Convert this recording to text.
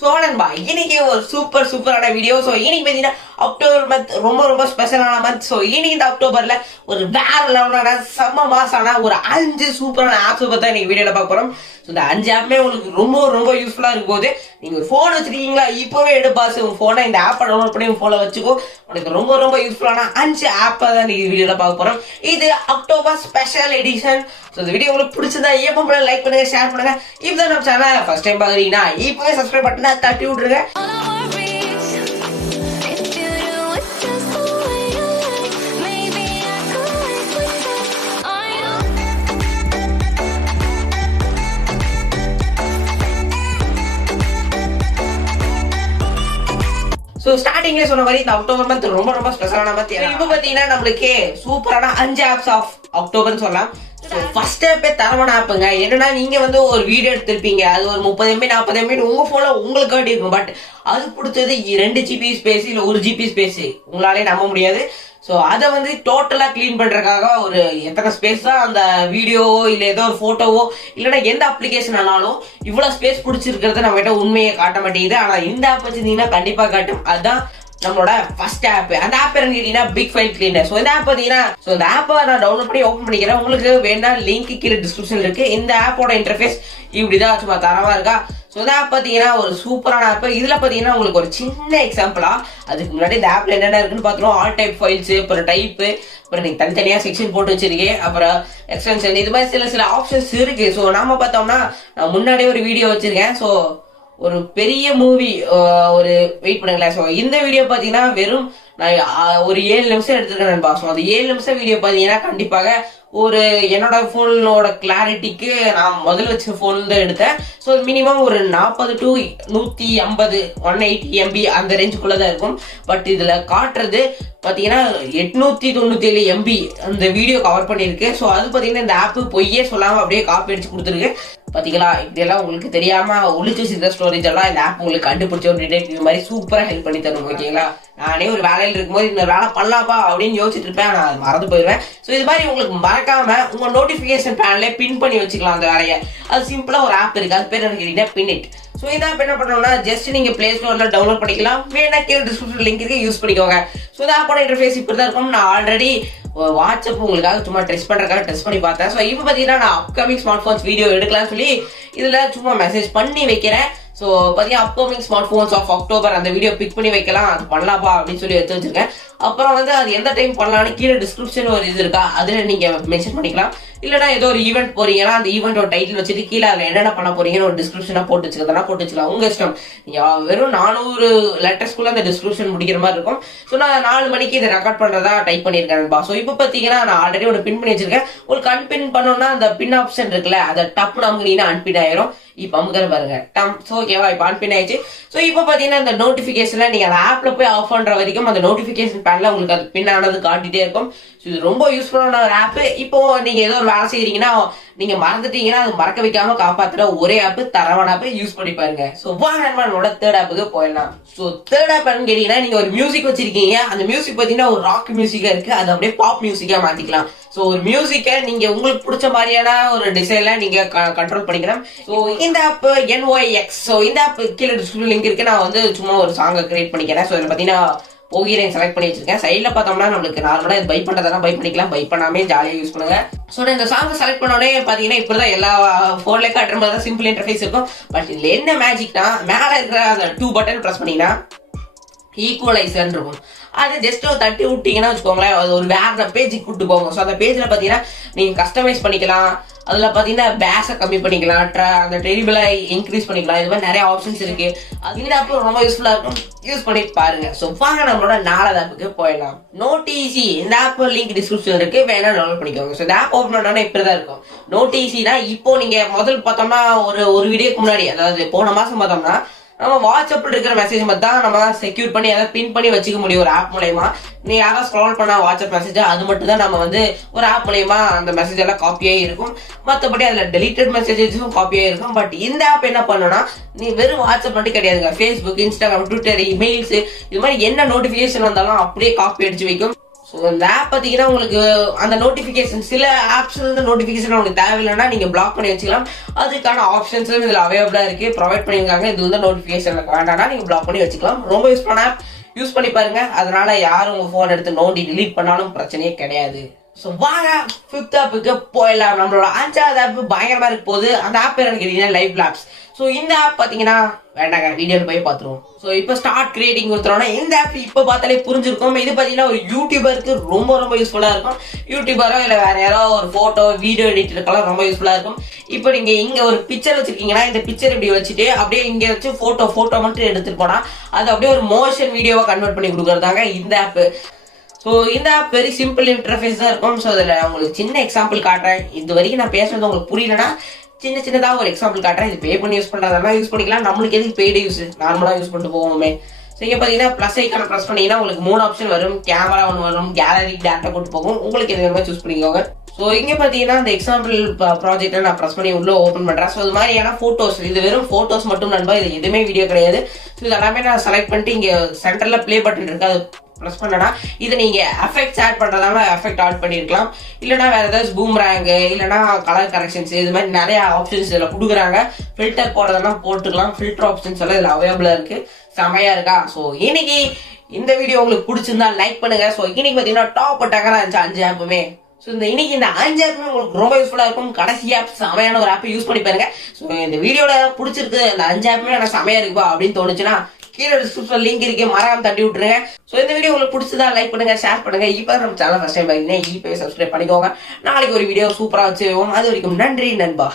சோழன்பா இன்னைக்கு ஒரு சூப்பரான வீடியோ. ஸோ இன்னைக்கு பார்த்தீங்கன்னா அக்டோபர் மந்த் ரொம்ப ஸ்பெஷலான மந்த். ஸோ இன்னைக்கு இந்த அக்டோபர்ல ஒரு வேற லெவலான செம்ம மாசான ஒரு 5 சூப்பரான ஆப்ஸ் பற்றி தான் இன்னைக்கு வீடியோல பார்க்க போறோம். ஸோ இந்த 5 ஆப்புமே உங்களுக்கு ரொம்ப யூஸ்ஃபுல்லா இருக்கும் போது நீங்க ஒரு போன் வச்சிருக்கீங்களா, இப்பவே எடுப்பாசு உங்க போனை இந்த ஆப்பை டவுன்லோட் பண்ணி உங்க போன்ல வச்சுக்கோ. உனக்கு ரொம்ப யூஸ்ஃபுல்லான 5 ஆப்பை தான் நீங்க வீடியோல பார்க்க போறோம். இது அக்டோபர் ஸ்பெஷல் எடிஷன். ஸோ இந்த வீடியோ உங்களுக்கு பிடிச்சதா எப்போ லைக் பண்ணுங்க, ஷேர் பண்ணுங்க. இப்போ நம்ம சேனல் ஃபர்ஸ்ட் டைம் பாக்குறீங்கன்னா இப்பவே சப்ஸ்கிரைப் பட்டனை தட்டி விட்டுருங்க. ஸோ ஸ்டார்டிங்ல சொன்ன மாதிரி இந்த அக்டோபர் மந்த் ரொம்ப ஸ்பெஷலான மந்த். இப்போ பார்த்தீங்கன்னா நம்மளுக்கு சூப்பரான 5 ஆப்ஸ் ஆஃப் அக்டோபர்னு சொல்லலாம். ஸோ ஃபர்ஸ்ட் ஆப்பே தரமான ஆப்புங்க. என்னன்னா நீங்க வந்து ஒரு வீடியோ எடுத்திருப்பீங்க, அது ஒரு 30 MB 40 MB உங்க போன்ல உங்களுக்கு காட்டி இருக்கும். பட் அது பிடிச்சது 2 GB ஸ்பேஸ் இல்ல 1 GB ஸ்பேஸ் உங்களாலே நம்ப முடியாது. ஸோ அதை வந்து டோட்டலா கிளீன் பண்றதுக்காக ஒரு எத்தனை ஸ்பேஸ் தான் அந்த வீடியோவோ இல்லை ஏதோ ஒரு போட்டோவோ இல்லைன்னா எந்த அப்ளிகேஷன் ஆனாலும் இவ்வளவு ஸ்பேஸ் பிடிச்சிருக்கிறத நம்ம கிட்ட உண்மையை காட்ட மாட்டேங்குது. ஆனா இந்த ஆப் வச்சிருந்தீங்கன்னா கண்டிப்பா காட்டும். அதுதான் நம்மளோட ஃபர்ஸ்ட் ஆப். அந்த ஆப் கேட்டீங்கன்னா பிக் ஃபைல் கிளீனர். ஸோ இந்த ஆப் பார்த்தீங்கன்னா இந்த ஆப்பை நான் டவுன்லோட் பண்ணி ஓப்பன் பண்ணிக்கிறேன். உங்களுக்கு வேணா லிங்க் கீழே டிஸ்கிரிப்ஷன் இருக்கு. இந்த ஆப்போட இன்டர்ஃபேஸ் இப்படிதான் சும்மா தரமா இருக்கா. ஸோ இந்த ஆப் பார்த்தீங்கன்னா ஒரு சூப்பரான ஆப். இதுல பார்த்தீங்கன்னா உங்களுக்கு ஒரு சின்ன எக்ஸாம்பிளா அதுக்கு முன்னாடி இந்த ஆப்ல என்னென்ன இருக்குன்னு பார்த்துருவோம். ஆல் டைப் ஃபைல்ஸ், அப்புறம் டைப்பு, அப்புறம் நீங்க தனித்தனியா செக்ஷன் போட்டு வச்சிருக்கேன், அப்புறம் எக்ஸ்டென்ஷன், இது மாதிரி சில ஆப்ஷன்ஸ் இருக்கு. ஸோ நாம பார்த்தோம்னா நான் முன்னாடியே ஒரு வீடியோ வச்சிருக்கேன். ஸோ ஒரு பெரிய மூவி ஒரு வெயிட் பண்ணுங்களேன். ஸோ இந்த வீடியோ பார்த்தீங்கன்னா வெறும் நான் ஒரு 7 நிமிஷம் எடுத்துருக்கேன் நண்பா. ஸோ அந்த 7 நிமிஷம் வீடியோ பார்த்தீங்கன்னா கண்டிப்பாக ஒரு என்னோட போனோட கிளாரிட்டிக்கு நான் முதல்ல வச்ச போன் தான் எடுத்தேன். ஸோ மினிமம் ஒரு 40 to 150 180 MB அந்த ரேஞ்சுக்குள்ளதான் இருக்கும். பட் இதுல காட்டுறது பாத்தீங்கன்னா 897 MB அந்த வீடியோ கவர் பண்ணிருக்கு. ஸோ அது பாத்தீங்கன்னா இந்த ஆப் பொய்யே சொல்லாம அப்படியே காப்பி அடிச்சு கொடுத்துருக்கு. பாத்தீங்களா, இப்படியெல்லாம் உங்களுக்கு தெரியாம ஒளிச்சு வச்சிருக்க ஸ்டோரேஜ் எல்லாம் இந்த ஆப் உங்களுக்கு கண்டுபிடிச்ச ஒரு டிடெக்டிவ் மாதிரி சூப்பரா ஹெல்ப் பண்ணி தரும். ஓகேங்களா, நானே ஒரு வேலையில் இருக்கும்போது இந்த வேலை பண்ணலாப்பா அப்படின்னு யோசிச்சுட்டு இருப்பேன், நான் மறந்து போயிடுவேன். ஸோ இது மாதிரி உங்களுக்கு மறக்காம உங்க நோட்டிபிகேஷன் பேனலே பின் பண்ணி வச்சுக்கலாம் அந்த வேலையை. அது சிம்பிளா ஒரு ஆப் இருக்கு, அது பேர் எனக்கு கேட்டீங்கன்னா பின்இட். ஸோ இந்த ஆப் என்ன பண்ணோம்னா ஜஸ்ட் நீங்க பிளே ஸ்டோர்ல டவுன்லோட் பண்ணிக்கலாம், வேணா கீழே டிஸ்கிரிப்ஷன் லிங்க் இருக்கு, யூஸ் பண்ணிக்கோங்க. ஸோ இந்த ஆப்போட இன்டர்ஃபேஸ் இப்படி தான் இருக்கும். நான் ஆல்ரெடி வாட்ஸ்அப் உங்களுக்காக சும்மா டெஸ்ட் பண்ணி பார்த்தேன். ஸோ இப்போ பார்த்தீங்கன்னா நான் அப்கமிங் ஸ்மார்ட் போன்ஸ் வீடியோ எடுக்கலாம்னு சொல்லி இதுல சும்மா மெசேஜ் பண்ணி வைக்கிறேன். ஸோ பார்த்தீங்கன்னா upcoming smartphones of October அந்த வீடியோ பிக் பண்ணி வைக்கலாம், அது பண்ணலாப்பா அப்படின்னு சொல்லி எடுத்து வச்சிருக்கேன். அப்புறம் வந்து அது எந்த டைம் பண்ணலாம்னு கீழே டிஸ்கிரிப்ஷன் ஒரு இது இருக்கா, அதுல நீங்க மென்ஷன் பண்ணிக்கலாம். இல்லைன்னா ஏதோ ஒரு ஈவெண்ட் போறீங்கன்னா அந்த ஈவெண்டோட டைட்டில் வச்சுட்டு கீழே அதில் என்னென்ன பண்ண போறீங்கன்னு ஒரு டிஸ்கிரிப்ஷனா போட்டு வச்சுக்கலாம், உங்க இஷ்டம். நீங்க வெறும் 400 லெட்டர்ஸ்குள்ள அந்த டிஸ்கிரிப்ஷன் முடிக்கிற மாதிரி இருக்கும். ஸோ நான் 4 மணிக்கு இதை ரெக்கார்ட் பண்றதா டைப் பண்ணியிருக்கேன். ஸோ இப்போ பார்த்தீங்கன்னா நான் ஆல்ரெடி ஒரு பின் பண்ணி வச்சிருக்கேன். உங்களுக்கு அன்பின் பண்ணோம்னா அந்த பின் ஆப்ஷன் இருக்குல்ல, அதை டப் நமக்கு அன்பின் ஆயிரும். இப்ப அமுக்கிற பாருங்க டம். ஸோ ஓகேவா, இப்போ அன்பின் ஆயிடுச்சு. ஸோ இப்போ பாத்தீங்கன்னா இந்த நோட்டிபிகேஷன்ல நீங்க அந்த ஆப்ல போய் ஆஃப் பண்ற வரைக்கும் அந்த நோட்டிபிகேஷன் பேன்ல உங்களுக்கு அது பின் ஆனது காட்டிட்டே இருக்கும். இது ரொம்ப யூஸ்ஃபுல்லான ஒரு ஆப். இப்போ நீங்க ஏதோ ஒரு வேலை செய்யறீங்கன்னா நீங்க மறந்துட்டீங்கன்னா அது மறக்க வைக்காம காப்பாத்துற ஒரே ஆப், தரவான ஆப், யூஸ் பண்ணி பாருங்க. ஸோ வாங்கோட தேர்ட் ஆப்புக்கு போயிடலாம். ஸோ தேர்ட் ஆப் கேட்டீங்கன்னா நீங்க ஒரு மியூசிக் வச்சிருக்கீங்க, அந்த மியூசிக் பாத்தீங்கன்னா ஒரு ராக் மியூசிக்கா இருக்கு, அது அப்படியே பாப் மியூசிக்கா மாத்திக்கலாம். ஸோ ஒரு மியூசிக்கை நீங்க உங்களுக்கு பிடிச்ச மாதிரியான ஒரு டிசைன்ல நீங்க கண்ட்ரோல் பண்ணிக்கலாம். ஸோ இந்த ஆப் NYX. ஸோ இந்த ஆப் கீழே டிஸ்கிரிப்ஷன் லிங்க் இருக்கு. நான் வந்து சும்மா ஒரு சாங்கை கிரியேட் பண்ணிக்கிறேன். ஸோ இதில் பார்த்தீங்கன்னா போகிறேன் செலக்ட் பண்ணி வச்சிருக்கேன். சைட்ல பார்த்தோம்னா நம்மளுக்கு நார்மலா இது பை பண்றதெல்லாம் பை பண்ணிக்கலாம், பை பண்ணாமே ஜாலியாக யூஸ் பண்ணுங்க. ஸோ இந்த சாங்கை செலக்ட் பண்ணோடனே பார்த்தீங்கன்னா இப்படிதான் எல்லா போன்லேயே காட்டுற மாதிரி தான் சிம்பிள் இன்டர்ஃபேஸ் இருக்கும். பட் இதுல என்ன மேஜிக்னா மேலே இருக்கிற அந்த 2 பட்டன் ப்ரெஸ் பண்ணீங்கன்னா ஈக்குவலைசர் இருக்கும். அதை ஜஸ்ட் தட்டி விட்டீங்கன்னா வச்சுக்கோங்களேன், அது ஒரு வேற பேஜுக்கு கூட்டு போகும். ஸோ அந்த பேஜ்ல பாத்தீங்கன்னா நீங்க கஸ்டமைஸ் பண்ணிக்கலாம். அதுல பாத்தீங்கன்னா பேஸை கம்மி பண்ணிக்கலாம், அந்த டெரிபிளை இன்க்ரீஸ் பண்ணிக்கலாம். இது மாதிரி நிறைய ஆப்ஷன்ஸ் இருக்கு. அது இந்த ஆப் ரொம்ப யூஸ்ஃபுல்லா இருக்கும், யூஸ் பண்ணி பாருங்க. ஸோ வாங்க நம்மளோட 4வது ஆப்புக்கு போயிடலாம். நோட்டிசி. இந்த ஆப் லிங்க் டிஸ்கிரிப்ஷன் இருக்கு, வேணா டவுன்லோட் பண்ணிக்கோங்க. ஸோ இந்த ஆப் ஓப்பன் பண்ணோன்னா இப்படிதான் இருக்கும். நோட்டிசினா இப்போ நீங்க முதல் பார்த்தோம்னா ஒரு வீடியோக்கு முன்னாடி, அதாவது போன மாசம் பார்த்தோம்னா நம்ம வாட்ஸ்அப்ல இருக்கிற மெசேஜ் மட்டும் தான் நம்ம செக்யூர் பண்ணி அதை பின் பண்ணி வச்சுக்க முடியும் ஒரு ஆப் மூலயமா. நீ யாராவது ஸ்க்ரால் பண்ண வாட்ஸ்அப் மெசேஜ் அது மட்டும் தான் நம்ம வந்து ஒரு ஆப் மூலயமா அந்த மெசேஜ் எல்லாம் காப்பியே இருக்கும். மற்றபடி அதுல டெலிட்டட் மெசேஜஸும் காப்பியே இருக்கும். பட் இந்த ஆப் என்ன பண்ணுன்னா நீ வெறும் வாட்ஸ்அப் மட்டும் கிடையாதுங்க, ஃபேஸ்புக், இன்ஸ்டாகிராம், ட்விட்டர், இமெயில்ஸ், இது மாதிரி என்ன நோட்டிபிகேஷன் வந்தாலும் அப்படியே காப்பி அடிச்சு வைக்கும். ஸோ இந்த ஆப் பார்த்தீங்கன்னா உங்களுக்கு அந்த நோட்டிஃபிகேஷன் சில ஆப்ஸ் வந்து நோட்டிஃபிகேஷன் உங்களுக்கு தேவையில்லைன்னா நீங்கள் பிளாக் பண்ணி வச்சுக்கலாம். அதுக்கான ஆப்ஷன்ஸும் இதில் அவைலபிளாக இருக்குது, ப்ரொவைட் பண்ணியிருக்காங்க. இது வந்து நோட்டிஃபிகேஷன் வேண்டாம்னா நீங்கள் பிளாக் பண்ணி வச்சுக்கலாம். ரொம்ப யூஸ்ஃபுல்லான ஆப், யூஸ் பண்ணி பாருங்க. அதனால யாரும் உங்கள் ஃபோன் எடுத்து நோண்டி டிலீட் பண்ணாலும் பிரச்சனையே கிடையாது. ஸோ வாங்க 5th ஆப்புக்கு போயிடலாம். நம்மளோட 5வது ஆப் பயங்கரமாக இருக்க போகுது. அந்த ஆப் பேர் எனக்கு கேட்டீங்கன்னா லைவ் லேப்ஸ். ஸோ இந்த ஆப் பார்த்தீங்கன்னா வேண்டாங்க, வீடியோவில் போய் பார்த்துருவோம். ஸோ இப்போ ஸ்டார்ட் கிரியேட்டிங் கொடுத்துருவோம்னா இந்த ஆப் இப்போ பார்த்தாலே புரிஞ்சிருக்கும். இது பார்த்தீங்கன்னா ஒரு யூடியூபருக்கு ரொம்ப ரொம்ப யூஸ்ஃபுல்லாக இருக்கும். யூடியூபரோ இல்லை வேற யாரோ ஒரு ஃபோட்டோ வீடியோ எடிட்டருக்கெல்லாம் ரொம்ப யூஸ்ஃபுல்லாக இருக்கும். இப்போ நீங்கள் இங்கே ஒரு பிக்சர் வச்சிருக்கீங்கன்னா இந்த பிக்சர் இப்படி வச்சுட்டு அப்படியே இங்கே வச்சு ஃபோட்டோ மட்டும் எடுத்துட்டு போனால் அது அப்படியே ஒரு மோஷன் வீடியோவாக கன்வெர்ட் பண்ணி கொடுக்குறதாங்க இந்த ஆப். ஸோ இந்த ஆப் வெரி சிம்பிள் இன்டர்ஃபேஸ் தான் இருக்கும். ஸோ அதில் உங்களுக்கு சின்ன எக்ஸாம்பிள் காட்டுறேன். இது வரைக்கும் நான் பேசுறது உங்களுக்கு புரியலன்னா சின்னதாக ஒரு எக்ஸாம்பிள் காட்டுறேன். இது பே பண்ணி யூஸ் பண்ணுறதெல்லாம் யூஸ் பண்ணிக்கலாம். நம்மளுக்கு எதுக்கு பெய்டு யூஸ், நார்மலாக யூஸ் பண்ணிட்டு போவோமே. ஸோ இங்கே பார்த்தீங்கன்னா ப்ளஸ் ஐக்கான ப்ரெஸ் பண்ணிங்கன்னா உங்களுக்கு 3 ஆப்ஷன் வரும். கேமரா ஒன்று வரும், கேலரி டேட்டா கூட்டு போகும். உங்களுக்கு எது வேணுமோ சூஸ் பண்ணிக்கோங்க. ஸோ இங்கே பார்த்தீங்கன்னா இந்த எக்ஸாம்பிள் ப்ராஜெக்டை நான் ப்ரெஸ் பண்ணி உள்ளே ஓப்பன் பண்ணுறேன். ஸோ இது மாதிரியான ஃபோட்டோஸ், இது வெறும் ஃபோட்டோஸ் மட்டும் நண்பா, இது எதுவுமே வீடியோ கிடையாது. ஸோ இது எல்லாமே நான் செலக்ட் பண்ணிட்டு இங்கே சென்டரில் ப்ளே பட்டன் இருக்கு, அது ப்ரெஸ் பண்ணனா இதை நீங்கள் எஃபெக்ட்ஸ் ஆட் பண்ணுறதால எஃபெக்ட் ஆட் பண்ணியிருக்கலாம். இல்லைனா வேறு ஏதாச்சும் பூம்ராங்கு இல்லைனா கலர் கரெக்ஷன்ஸ் இது மாதிரி நிறைய ஆப்ஷன்ஸ் இதில் கொடுக்குறாங்க. ஃபில்டர் போடுறதெல்லாம் போட்டுக்கலாம். ஃபில்டர் ஆப்ஷன்ஸ் எல்லாம் இதில் அவைலபிளாக இருக்குது. செமையாக இருக்கா? ஸோ இன்னைக்கு இந்த வீடியோ உங்களுக்கு பிடிச்சிருந்தா லைக் பண்ணுங்க. ஸோ இன்னைக்கு பார்த்தீங்கன்னா டாப் போட்டாங்கன்னா 5 ஆப்புமே. ஸோ இன்னைக்கு இந்த 5 ஆப்புமே உங்களுக்கு ரொம்ப யூஸ்ஃபுல்லாக இருக்கும். கடைசி ஆப் செமையான ஒரு ஆப்பை யூஸ் பண்ணி பாருங்க. ஸோ இந்த வீடியோவில் பிடிச்சிருக்கு, இந்த 5 ஆப்புமே எனக்கு செமையாக இருக்குப்பா அப்படின்னு தோணுச்சுன்னா கீழே டிஸ்கிரிப்ஷன் லிங்க் இருக்கு, மறக்காம தட்டி விட்டுருங்க. ஸோ இந்த வீடியோ உங்களுக்கு பிடிச்சதா லைக் பண்ணுங்க, ஷேர் பண்ணுங்க. இப்போ நம்ம சேனல் ஃபர்ஸ்ட் டைம் பார்த்தீங்கன்னா இப்போ சப்ஸ்கிரைப் பண்ணிக்கோங்க. நாளைக்கு ஒரு வீடியோ சூப்பராக வச்சு அது வரைக்கும் நன்றி நண்பா.